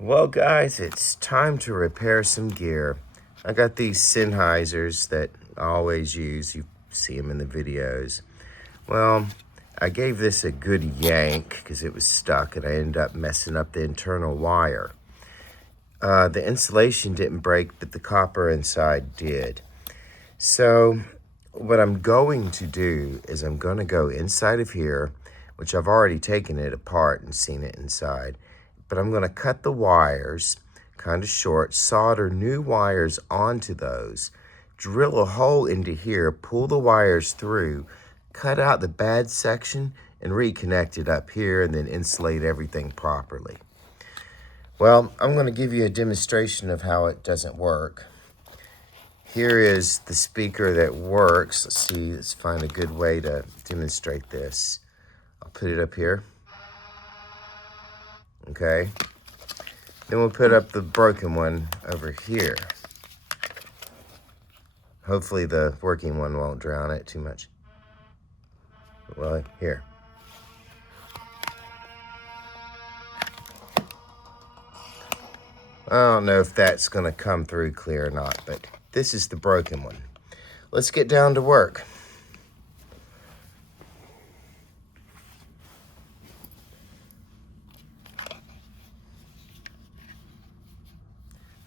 Well, guys, it's time to repair some gear. I got these Sennheisers that I always use. You see them in the videos. Well, I gave this a good yank because it was stuck, and I ended up messing up the internal wire. The insulation didn't break, but the copper inside did. So what I'm going to do is I'm going to go inside of here, which I've already taken it apart and seen it inside. But I'm going to cut the wires kind of short, solder new wires onto those, drill a hole into here, pull the wires through, cut out the bad section, and reconnect it up here, and then insulate everything properly. Well, I'm going to give you a demonstration of how it doesn't work. Here is the speaker that works. Let's find a good way to demonstrate this. I'll put it up here. Okay. Then we'll put up the broken one over here. Hopefully the working one won't drown it too much. Well, here. I don't know if that's going to come through clear or not, but this is the broken one. Let's get down to work.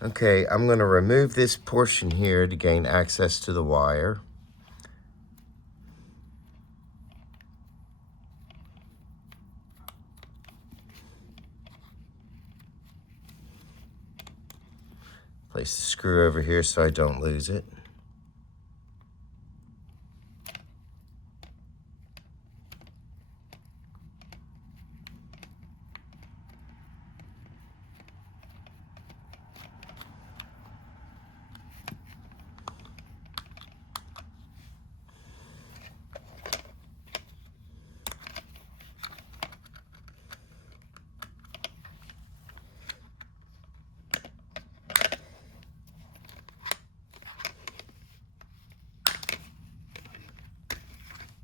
Okay, I'm going to remove this portion here to gain access to the wire. Place the screw over here so I don't lose it.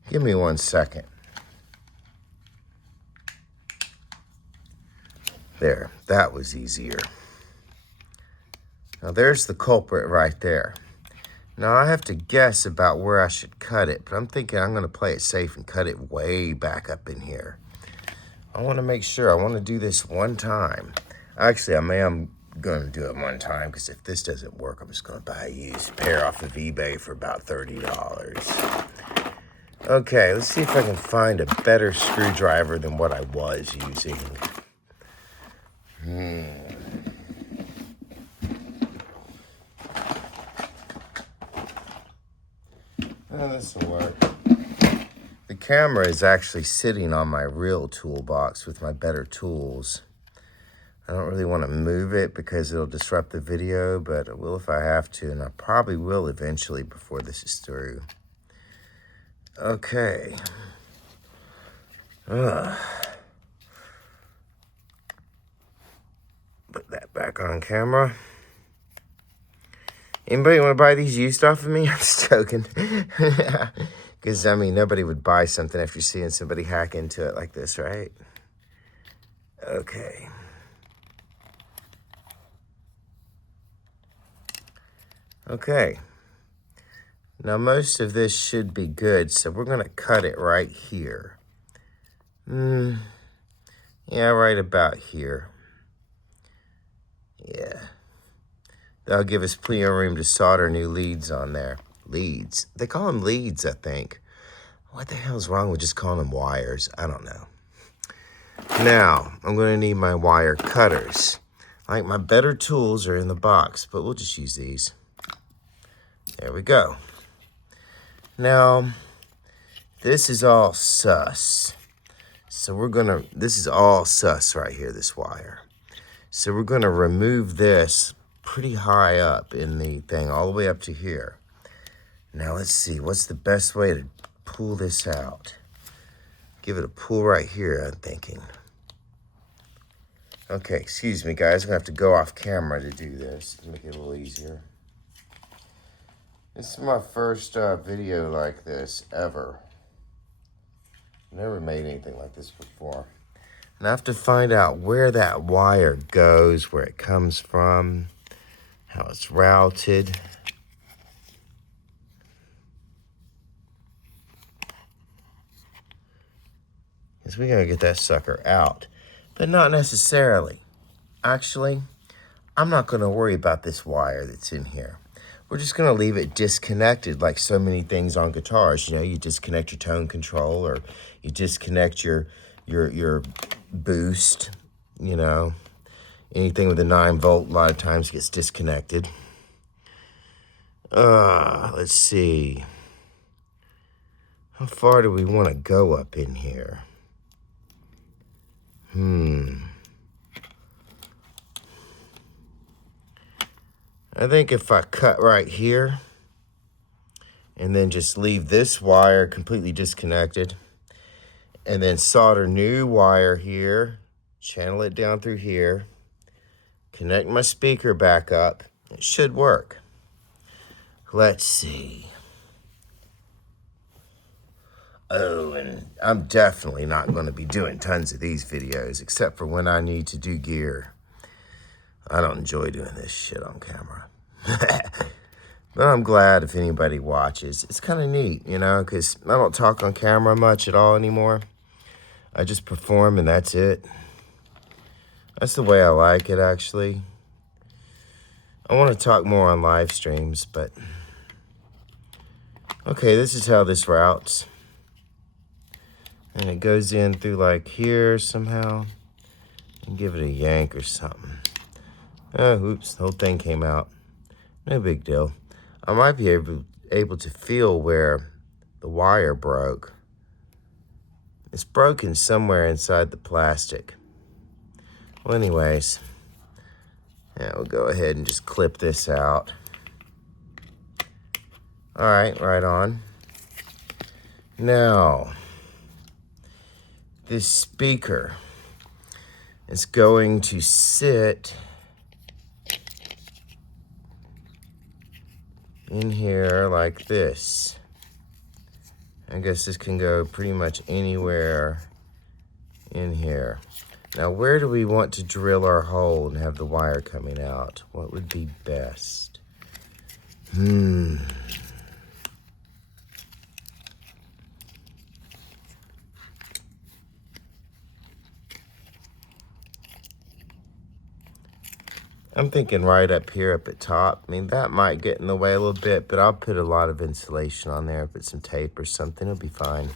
Give me 1 second. There, that was easier. Now there's the culprit right there. Now I have to guess about where I should cut it, but I'm thinking I'm gonna play it safe and cut it way back up in here. I wanna make sure, I wanna do this one time. Actually, I'm gonna do it one time, because if this doesn't work, I'm just gonna buy a used pair off of eBay for about $30. Okay, let's see if I can find a better screwdriver than what I was using. Oh, this will work. The camera is actually sitting on my real toolbox with my better tools. I don't really want to move it because it'll disrupt the video, but I will if I have to, and I probably will eventually before this is through. Okay. Put that back on camera. Anybody want to buy these used off of me? I'm just joking. Because, I mean, nobody would buy something after seeing somebody hack into it like this, right? Okay. Okay. Now, most of this should be good, so we're going to cut it right here. Yeah, right about here. Yeah. That'll give us plenty of room to solder new leads on there. Leads? They call them leads, I think. What the hell's wrong with just calling them wires? I don't know. Now, I'm going to need my wire cutters. Like, my better tools are in the box, but we'll just use these. There we go. Now, this is all sus. So this is all sus right here, this wire. So we're gonna remove this pretty high up in the thing, all the way up to here. Now let's see, what's the best way to pull this out? Give it a pull right here, I'm thinking. Okay, excuse me guys, I'm gonna have to go off camera to do this to make it a little easier. This is my first video like this ever. Never made anything like this before. And I have to find out where that wire goes, where it comes from, how it's routed. Because we gotta get that sucker out. But not necessarily. Actually, I'm not gonna worry about this wire that's in here. We're just gonna leave it disconnected like so many things on guitars. You know, you disconnect your tone control, or you disconnect your boost, you know. Anything with a 9-volt a lot of times gets disconnected. Let's see. How far do we want to go up in here? I think if I cut right here and then just leave this wire completely disconnected and then solder new wire here, channel it down through here, connect my speaker back up, it should work. Let's see. Oh, and I'm definitely not going to be doing tons of these videos, except for when I need to do gear. I don't enjoy doing this shit on camera. But I'm glad if anybody watches. It's kind of neat, you know, because I don't talk on camera much at all anymore. I just perform and that's it. That's the way I like it, actually. I want to talk more on live streams, but... Okay, this is how this routes. And it goes in through like here somehow. And give it a yank or something. Oh, oops, the whole thing came out. No big deal. I might be able to feel where the wire broke. It's broken somewhere inside the plastic. Well, anyways, yeah, we'll go ahead and just clip this out. All right, right on. Now, this speaker is going to sit in here like this. I guess this can go pretty much anywhere in here. Now, where do we want to drill our hole and have the wire coming out? What would be best? I'm thinking right up here, up at top. I mean, that might get in the way a little bit, but I'll put a lot of insulation on there, put some tape or something, it'll be fine.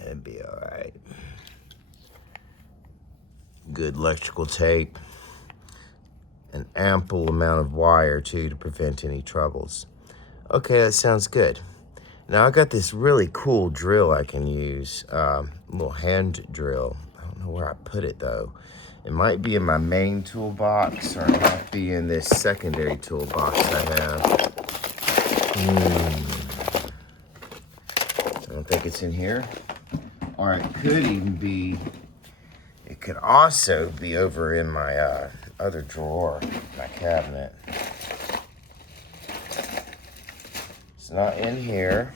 It'll be all right. Good electrical tape. An ample amount of wire, too, to prevent any troubles. Okay, that sounds good. Now, I got this really cool drill I can use, a little hand drill. I don't know where I put it, though. It might be in my main toolbox, or it might be in this secondary toolbox I have. I don't think it's in here. Or it could even be, it could also be over in my other drawer, my cabinet. It's not in here.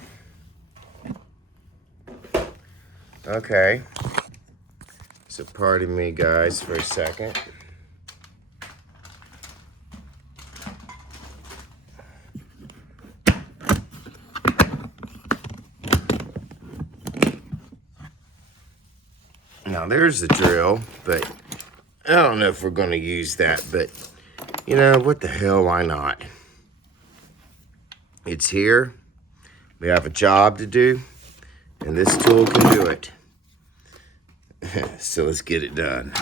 Okay. So pardon me, guys, for a second. Now, there's the drill, but I don't know if we're going to use that, but, you know, what the hell, why not? It's here. We have a job to do, and this tool can do it. So let's get it done.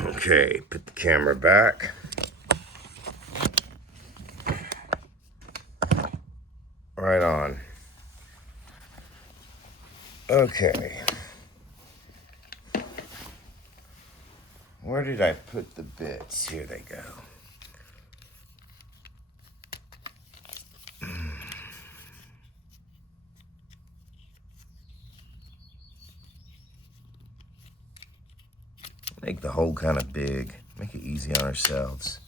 Okay, put the camera back. Right on. Okay. Where did I put the bits? Here they go. Make the hole kind of big. Make it easy on ourselves.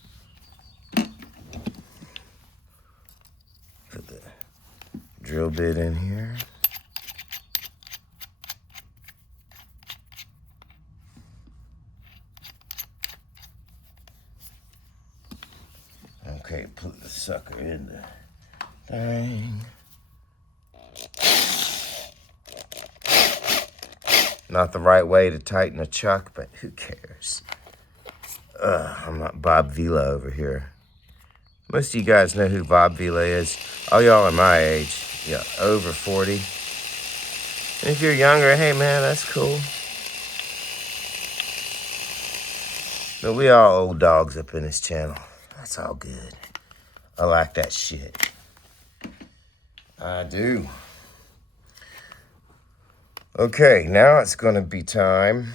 Put the drill bit in here. Okay, put the sucker in the thing. Not the right way to tighten a chuck, but who cares? I'm not Bob Vila over here. Most of you guys know who Bob Vila is. All y'all are my age. Yeah, over 40. And if you're younger, hey man, that's cool. But we all old dogs up in this channel. That's all good. I like that shit. I do. Okay, now it's gonna be time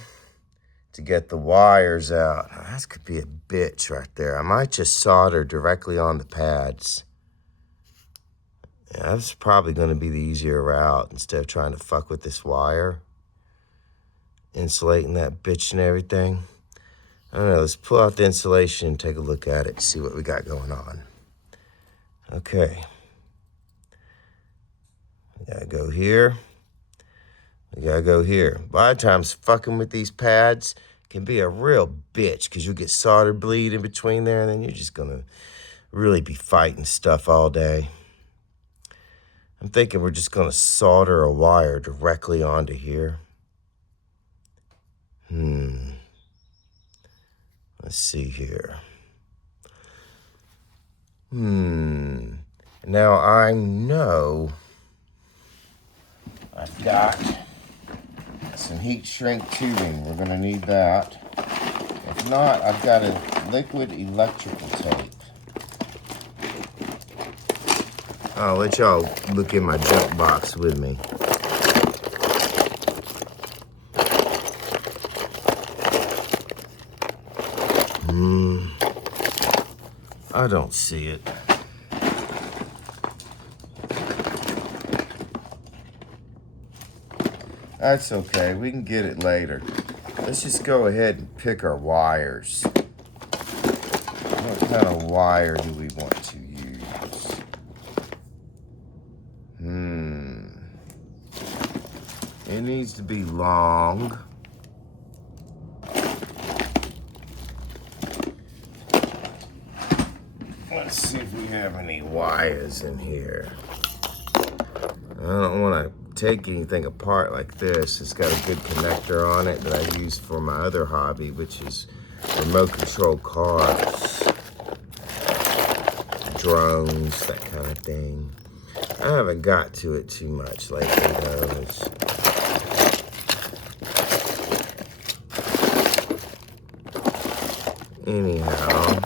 to get the wires out. Now, that could be a bitch right there. I might just solder directly on the pads. Yeah, that's probably gonna be the easier route instead of trying to fuck with this wire. Insulating that bitch and everything. I don't know, let's pull out the insulation and take a look at it, see what we got going on. Okay. We gotta go here. We gotta go here. A lot of times fucking with these pads can be a real bitch because you'll get solder bleed in between there and then you're just gonna really be fighting stuff all day. I'm thinking we're just gonna solder a wire directly onto here. Let's see here. Now I know I've got some heat shrink tubing. We're gonna need that. If not, I've got a liquid electrical tape. I'll let y'all look in my junk box with me. I don't see it. That's okay, we can get it later. Let's just go ahead and pick our wires. What kind of wire do we want to use? It needs to be long. Let's see if we have any wires in here. I don't want to take anything apart like this. It's got a good connector on it that I use for my other hobby, which is remote control cars, drones, that kind of thing. I haven't got to it too much lately, though. Anyhow,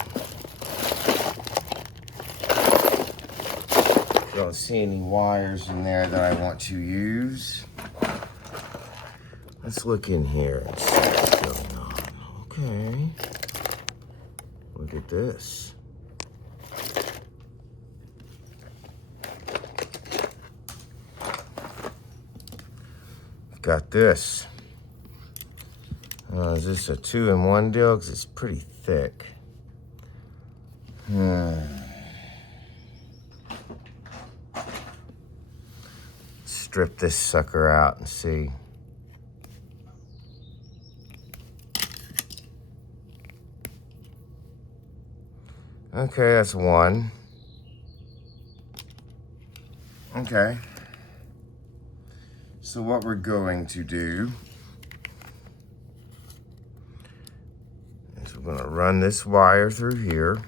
don't see any wires in there that I want to use. Let's look in here and see what's going on. Okay. Look at this. Got this. Is this a 2-in-1 deal? Because it's pretty thick. Strip this sucker out and see. Okay, that's one. Okay. So what we're going to do is we're going to run this wire through here.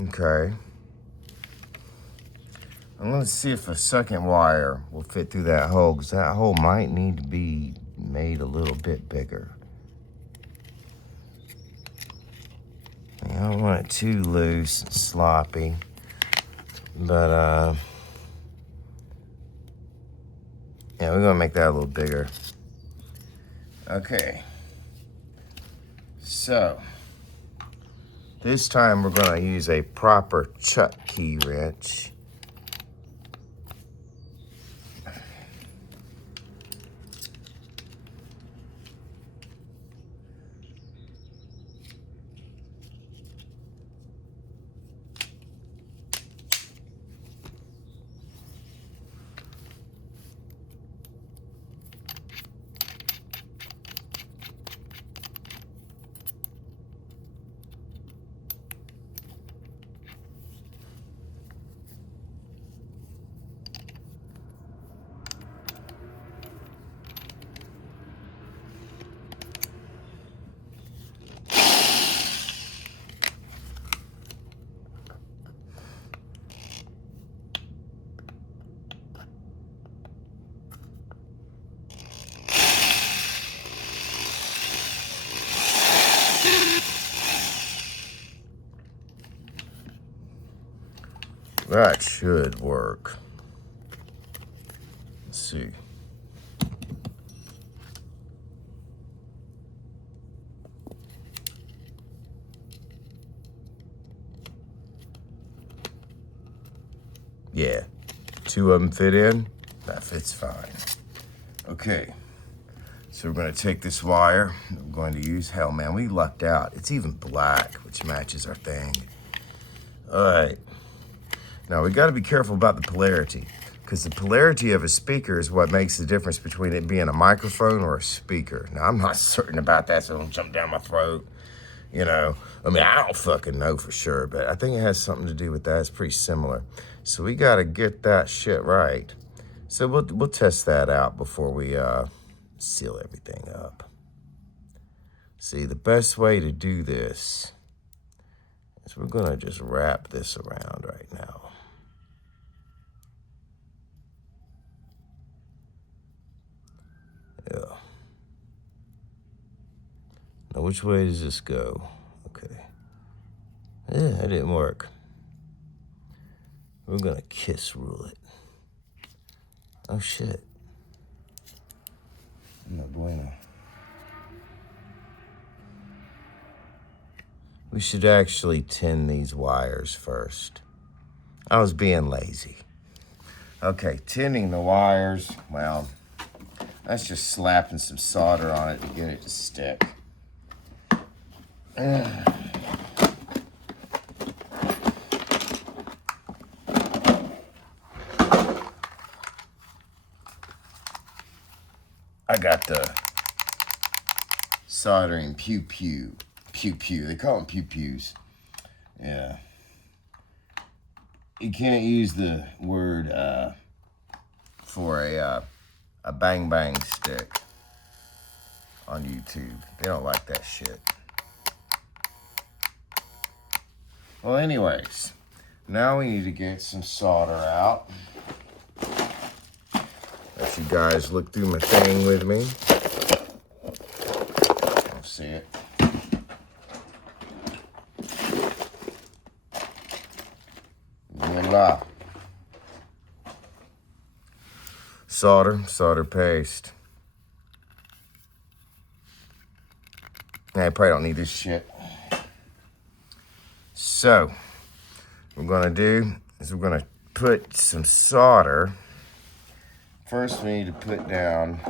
Okay. I'm going to see if a second wire will fit through that hole, because that hole might need to be made a little bit bigger. I don't want it too loose and sloppy, but yeah, we're going to make that a little bigger. Okay. So, this time we're going to use a proper chuck key wrench. That should work. Let's see. Yeah, 2 of them fit in. That fits fine. Okay, so we're gonna take this wire. We're going to use, hell man, we lucked out. It's even black, which matches our thing. All right, now we gotta be careful about the polarity, because the polarity of a speaker is what makes the difference between it being a microphone or a speaker. Now, I'm not certain about that, so don't jump down my throat. You know, I mean, I don't fucking know for sure, but I think it has something to do with that. It's pretty similar. So we got to get that shit right. So we'll test that out before we seal everything up. See, the best way to do this is we're going to just wrap this around right now. Yeah. Now, which way does this go? Okay. Yeah, that didn't work. We're gonna kiss rule it. Oh shit. No bueno. We should actually tin these wires first. I was being lazy. Okay, tinning the wires, well, that's just slapping some solder on it to get it to stick. I got the soldering pew-pew. Pew-pew. They call them pew-pews. Yeah. You can't use the word for a bang-bang stick on YouTube. They don't like that shit. Well, anyways, now we need to get some solder out. Let you guys look through my thing with me. Don't see it. Voila. Solder paste. I probably don't need this shit. So, what we're gonna do is we're gonna put some solder. First, we need to put down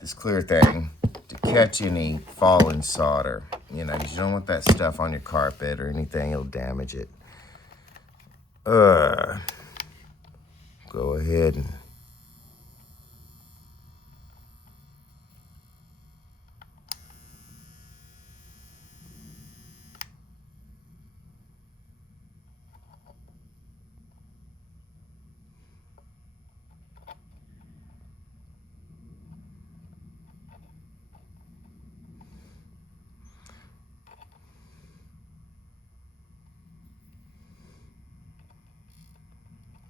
this clear thing to catch any fallen solder. You know, 'cause you don't want that stuff on your carpet or anything, it'll damage it. Go ahead and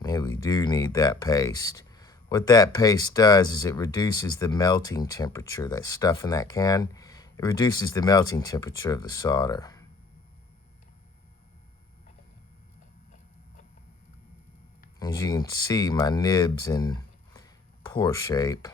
maybe we do need that paste. What that paste does is it reduces the melting temperature. That stuff in that can, it reduces the melting temperature of the solder. As you can see, my nib's in poor shape.